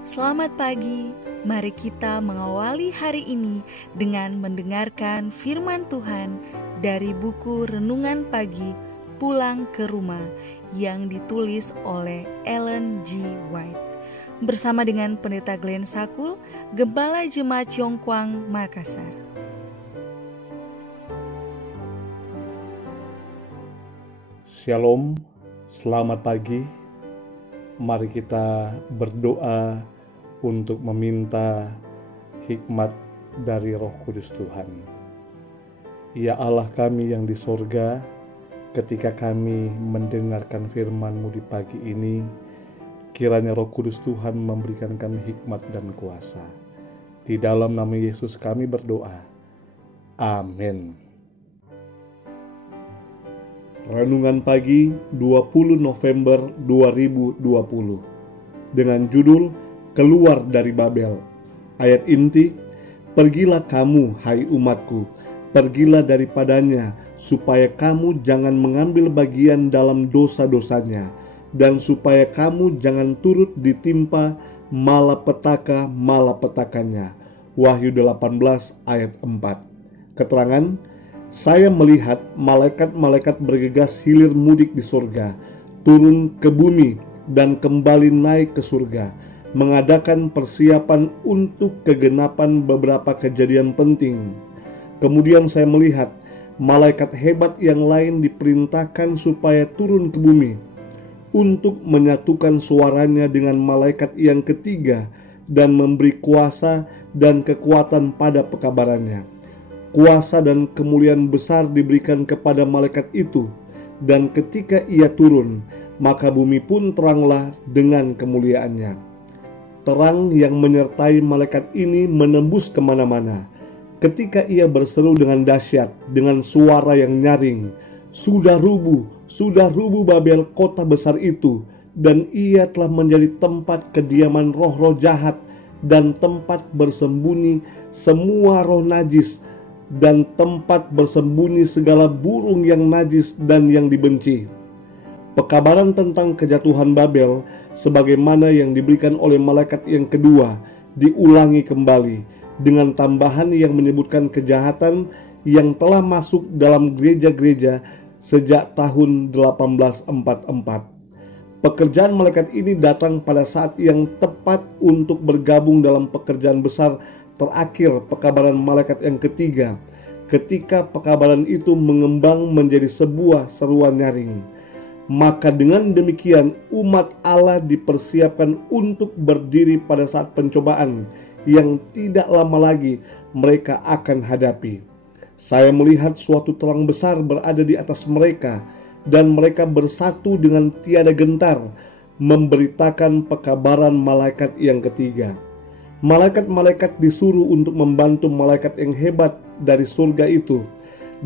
Selamat pagi, mari kita mengawali hari ini dengan mendengarkan firman Tuhan dari buku Renungan Pagi Pulang ke Rumah yang ditulis oleh Ellen G. White bersama dengan Pendeta Glenn Sakul, Gembala Jemaat Yongkwang, Makassar. Shalom, selamat pagi. Mari kita berdoa untuk meminta hikmat dari Roh Kudus Tuhan. Ya Allah kami yang di sorga, ketika kami mendengarkan firman-Mu di pagi ini, kiranya Roh Kudus Tuhan memberikan kami hikmat dan kuasa. Di dalam nama Yesus kami berdoa. Amin. Renungan pagi 20 November 2020 dengan judul Keluar dari Babel. Ayat inti, pergilah kamu hai umatku, pergilah daripadanya, supaya kamu jangan mengambil bagian dalam dosa-dosanya, dan supaya kamu jangan turut ditimpa malapetaka-malapetakannya. Wahyu 18 ayat 4. Keterangan, saya melihat malaikat-malaikat bergegas hilir mudik di surga, turun ke bumi dan kembali naik ke surga, mengadakan persiapan untuk kegenapan beberapa kejadian penting. Kemudian saya melihat malaikat hebat yang lain diperintahkan supaya turun ke bumi untuk menyatukan suaranya dengan malaikat yang ketiga dan memberi kuasa dan kekuatan pada pekabarannya. Kuasa dan kemuliaan besar diberikan kepada malaikat itu, dan ketika ia turun, maka bumi pun teranglah dengan kemuliaannya. Terang yang menyertai malaikat ini menembus kemana-mana. Ketika ia berseru dengan dahsyat, dengan suara yang nyaring, sudah rubuh Babel, kota besar itu, dan ia telah menjadi tempat kediaman roh-roh jahat dan tempat bersembunyi semua roh najis dan tempat bersembunyi segala burung yang najis dan yang dibenci. Pekabaran tentang kejatuhan Babel sebagaimana yang diberikan oleh malaikat yang kedua diulangi kembali dengan tambahan yang menyebutkan kejahatan yang telah masuk dalam gereja-gereja sejak tahun 1844. Pekerjaan malaikat ini datang pada saat yang tepat untuk bergabung dalam pekerjaan besar terakhir pekabaran malaikat yang ketiga, ketika pekabaran itu mengembang menjadi sebuah seruan nyaring. Maka dengan demikian umat Allah dipersiapkan untuk berdiri pada saat pencobaan yang tidak lama lagi mereka akan hadapi. Saya melihat suatu terang besar berada di atas mereka, dan mereka bersatu dengan tiada gentar memberitakan pekabaran malaikat yang ketiga. Malaikat-malaikat disuruh untuk membantu malaikat yang hebat dari surga itu,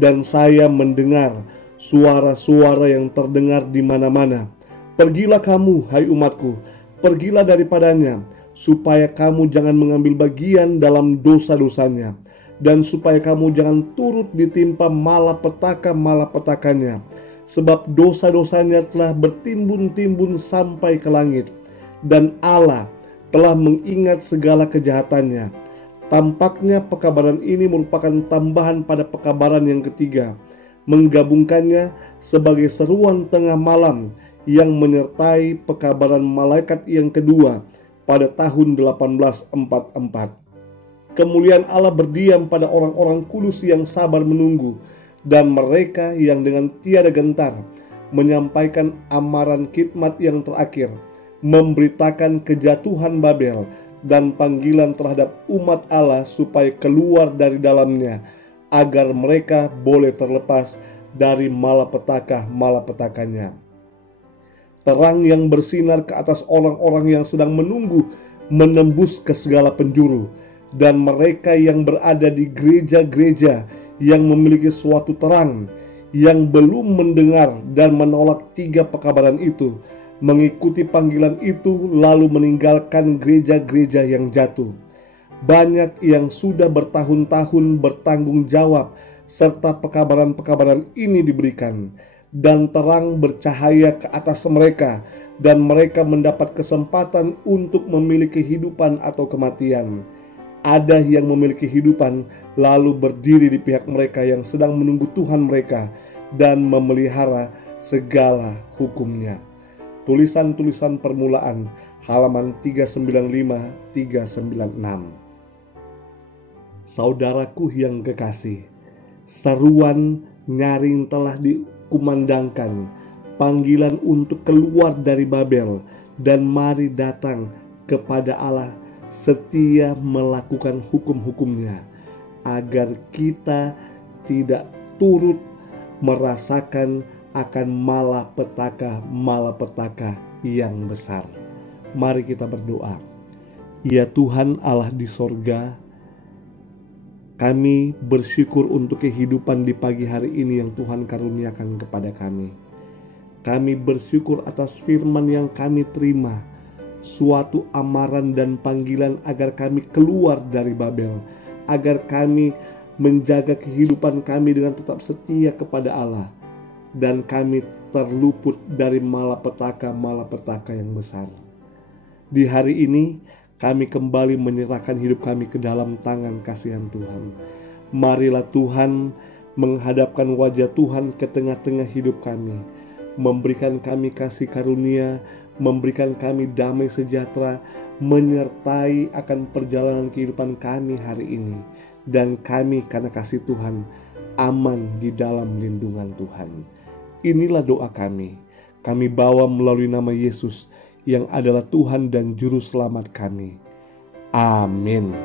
dan saya mendengar suara-suara yang terdengar di mana-mana. Pergilah kamu, hai umatku, pergilah daripadanya, supaya kamu jangan mengambil bagian dalam dosa-dosanya, dan supaya kamu jangan turut ditimpa malapetaka-malapetakannya, sebab dosa-dosanya telah bertimbun-timbun sampai ke langit, dan Allah telah mengingat segala kejahatannya. Tampaknya pekabaran ini merupakan tambahan pada pekabaran yang ketiga, menggabungkannya sebagai seruan tengah malam yang menyertai pekabaran malaikat yang kedua pada tahun 1844. Kemuliaan Allah berdiam pada orang-orang kudus yang sabar menunggu, dan mereka yang dengan tiada gentar menyampaikan amaran khidmat yang terakhir, memberitakan kejatuhan Babel dan panggilan terhadap umat Allah supaya keluar dari dalamnya, agar mereka boleh terlepas dari malapetaka-malapetakannya. Terang yang bersinar ke atas orang-orang yang sedang menunggu menembus ke segala penjuru, dan mereka yang berada di gereja-gereja yang memiliki suatu terang, yang belum mendengar dan menolak tiga pekabaran itu, mengikuti panggilan itu lalu meninggalkan gereja-gereja yang jatuh. Banyak yang sudah bertahun-tahun bertanggung jawab serta pekabaran-pekabaran ini diberikan, dan terang bercahaya ke atas mereka, dan mereka mendapat kesempatan untuk memilih kehidupan atau kematian. Ada yang memiliki kehidupan lalu berdiri di pihak mereka yang sedang menunggu Tuhan mereka dan memelihara segala hukumnya. Tulisan-tulisan permulaan halaman 395-396. Saudaraku yang kekasih, seruan nyaring telah dikumandangkan, panggilan untuk keluar dari Babel, dan mari datang kepada Allah setia melakukan hukum-hukumnya, agar kita tidak turut merasakan akan malapetaka yang besar. Mari kita berdoa. Ya Tuhan Allah di sorga, kami bersyukur untuk kehidupan di pagi hari ini yang Tuhan karuniakan kepada kami. Kami bersyukur atas firman yang kami terima, suatu amaran dan panggilan agar kami keluar dari Babel, agar kami menjaga kehidupan kami dengan tetap setia kepada Allah, dan kami terluput dari malapetaka yang besar. Di hari ini kami kembali menyerahkan hidup kami ke dalam tangan kasihan Tuhan. Marilah Tuhan menghadapkan wajah Tuhan ke tengah-tengah hidup kami, memberikan kami kasih karunia, memberikan kami damai sejahtera, menyertai akan perjalanan kehidupan kami hari ini. Dan kami karena kasih Tuhan aman di dalam lindungan Tuhan. Inilah doa kami bawa melalui nama Yesus yang adalah Tuhan dan Juru Selamat kami. Amin.